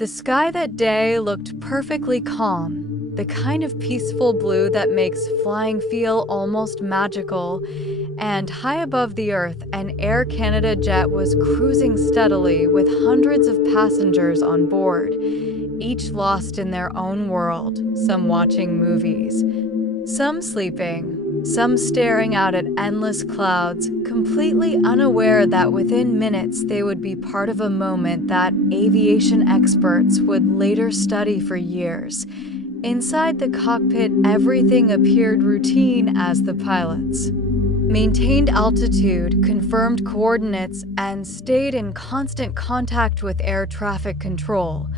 The sky that day looked perfectly calm, the kind of peaceful blue that makes flying feel almost magical, and high above the earth, an Air Canada jet was cruising steadily with hundreds of passengers on board, each lost in their own world, some watching movies, some sleeping, some staring out at endless clouds, completely unaware that within minutes they would be part of a moment that aviation experts would later study for years. Inside the cockpit, everything appeared routine as the pilots maintained altitude, confirmed coordinates, and stayed in constant contact with air traffic control.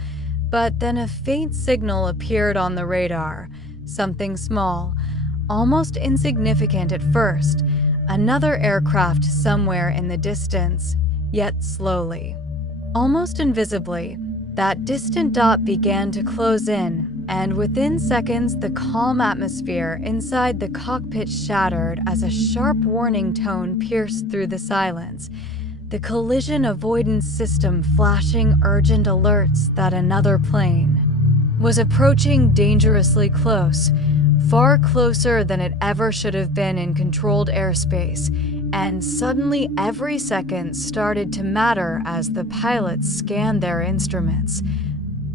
But then a faint signal appeared on the radar, something small, almost insignificant at first, another aircraft somewhere in the distance, yet slowly. Almost invisibly, that distant dot began to close in, and within seconds the calm atmosphere inside the cockpit shattered as a sharp warning tone pierced through the silence, the collision avoidance system flashing urgent alerts that another plane was approaching dangerously close, far closer than it ever should have been in controlled airspace, and suddenly every second started to matter as the pilots scanned their instruments,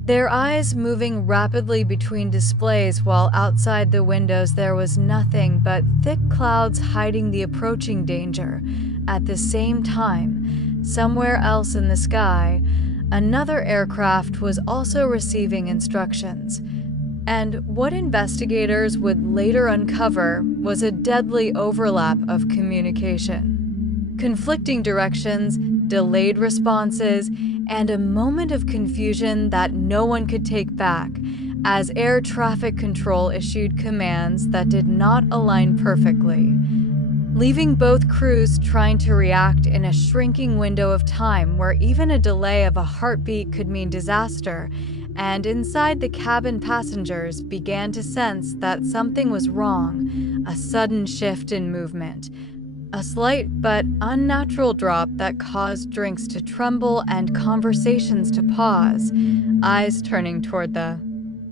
their eyes moving rapidly between displays while outside the windows there was nothing but thick clouds hiding the approaching danger. At the same time, somewhere else in the sky, another aircraft was also receiving instructions. And what investigators would later uncover was a deadly overlap of communication. Conflicting directions, delayed responses, and a moment of confusion that no one could take back, as air traffic control issued commands that did not align perfectly, leaving both crews trying to react in a shrinking window of time where even a delay of a heartbeat could mean disaster. And inside the cabin, passengers began to sense that something was wrong, a sudden shift in movement, a slight but unnatural drop that caused drinks to tremble and conversations to pause, eyes turning toward the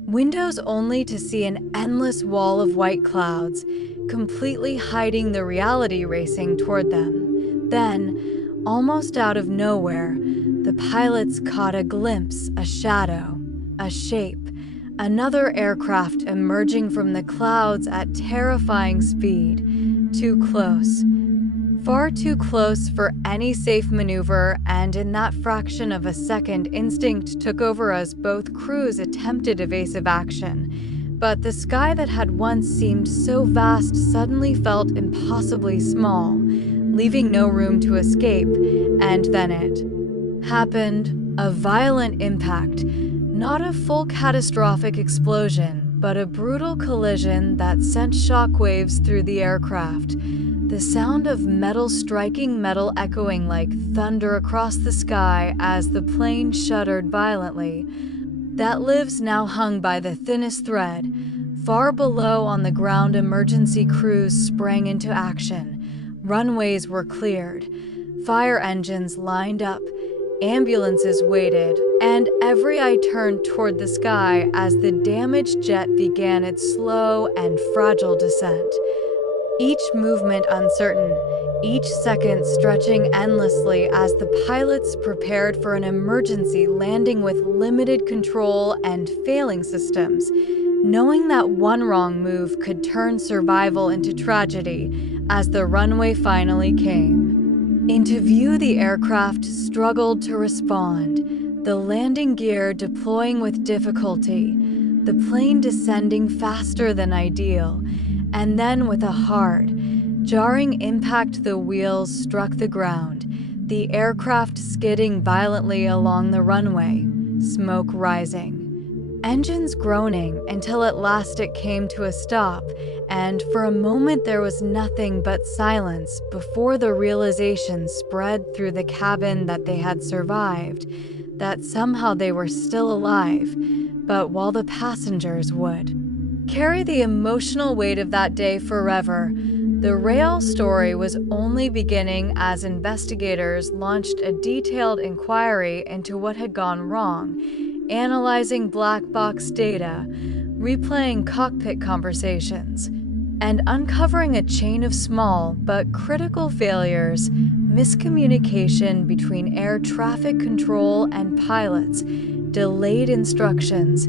windows only to see an endless wall of white clouds, completely hiding the reality racing toward them. Then, almost out of nowhere, the pilots caught a glimpse, a shadow, a shape, another aircraft emerging from the clouds at terrifying speed, too close. Far too close for any safe maneuver, and in that fraction of a second, instinct took over as both crews attempted evasive action. But the sky that had once seemed so vast suddenly felt impossibly small, leaving no room to escape, and then it happened, a violent impact. Not a full catastrophic explosion, but a brutal collision that sent shockwaves through the aircraft. The sound of metal striking metal echoing like thunder across the sky as the plane shuddered violently. That lives now hung by the thinnest thread. Far below on the ground, emergency crews sprang into action. Runways were cleared. Fire engines lined up. Ambulances waited, and every eye turned toward the sky as the damaged jet began its slow and fragile descent. Each movement uncertain, each second stretching endlessly as the pilots prepared for an emergency landing with limited control and failing systems, knowing that one wrong move could turn survival into tragedy as the runway finally came. Into view, the aircraft struggled to respond, the landing gear deploying with difficulty, the plane descending faster than ideal, and then with a hard, jarring impact the wheels struck the ground, the aircraft skidding violently along the runway, smoke rising. Engines groaning until at last it came to a stop, and for a moment there was nothing but silence before the realization spread through the cabin that they had survived, that somehow they were still alive, but while the passengers would carry the emotional weight of that day forever. The real story was only beginning as investigators launched a detailed inquiry into what had gone wrong, analyzing black box data, replaying cockpit conversations, and uncovering a chain of small but critical failures, miscommunication between air traffic control and pilots, delayed instructions,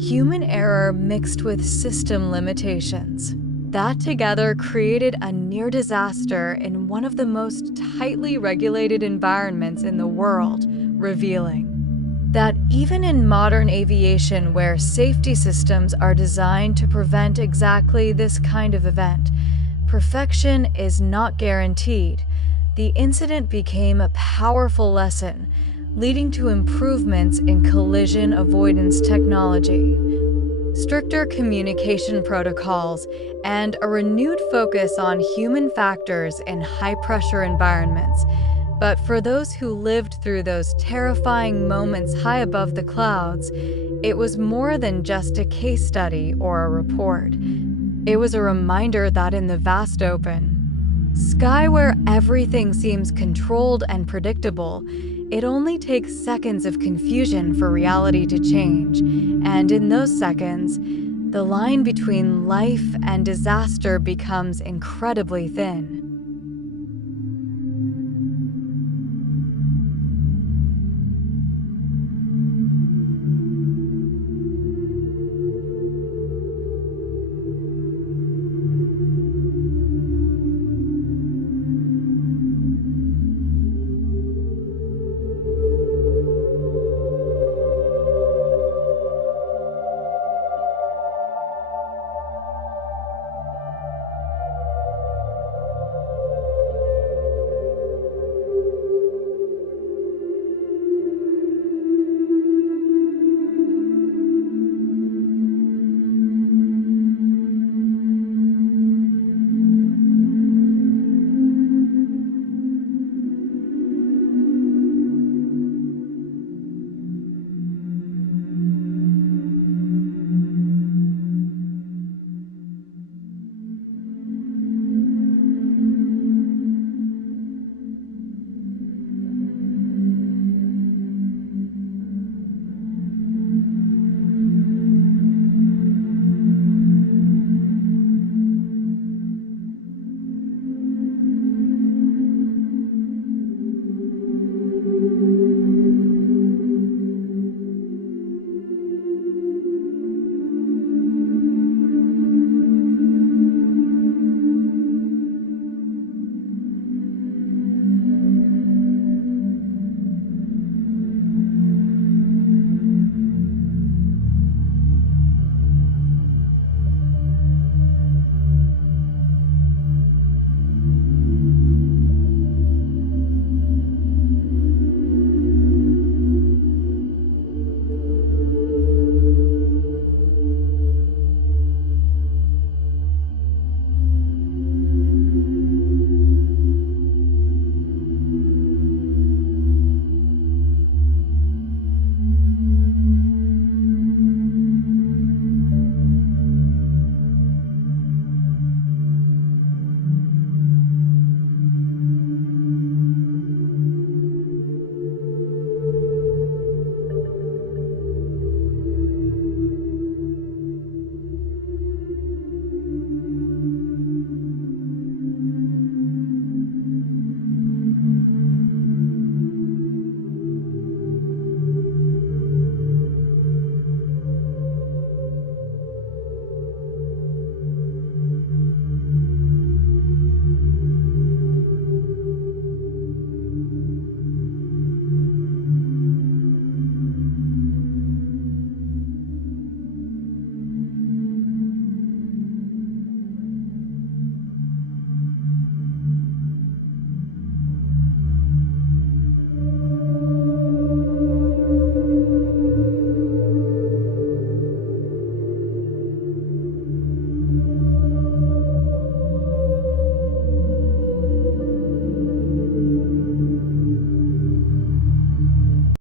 human error mixed with system limitations. That together created a near disaster in one of the most tightly regulated environments in the world, revealing that even in modern aviation, where safety systems are designed to prevent exactly this kind of event, perfection is not guaranteed. The incident became a powerful lesson, leading to improvements in collision avoidance technology, stricter communication protocols, and a renewed focus on human factors in high-pressure environments. But for those who lived through those terrifying moments high above the clouds, it was more than just a case study or a report. It was a reminder that in the vast open sky, where everything seems controlled and predictable, it only takes seconds of confusion for reality to change. And in those seconds, the line between life and disaster becomes incredibly thin.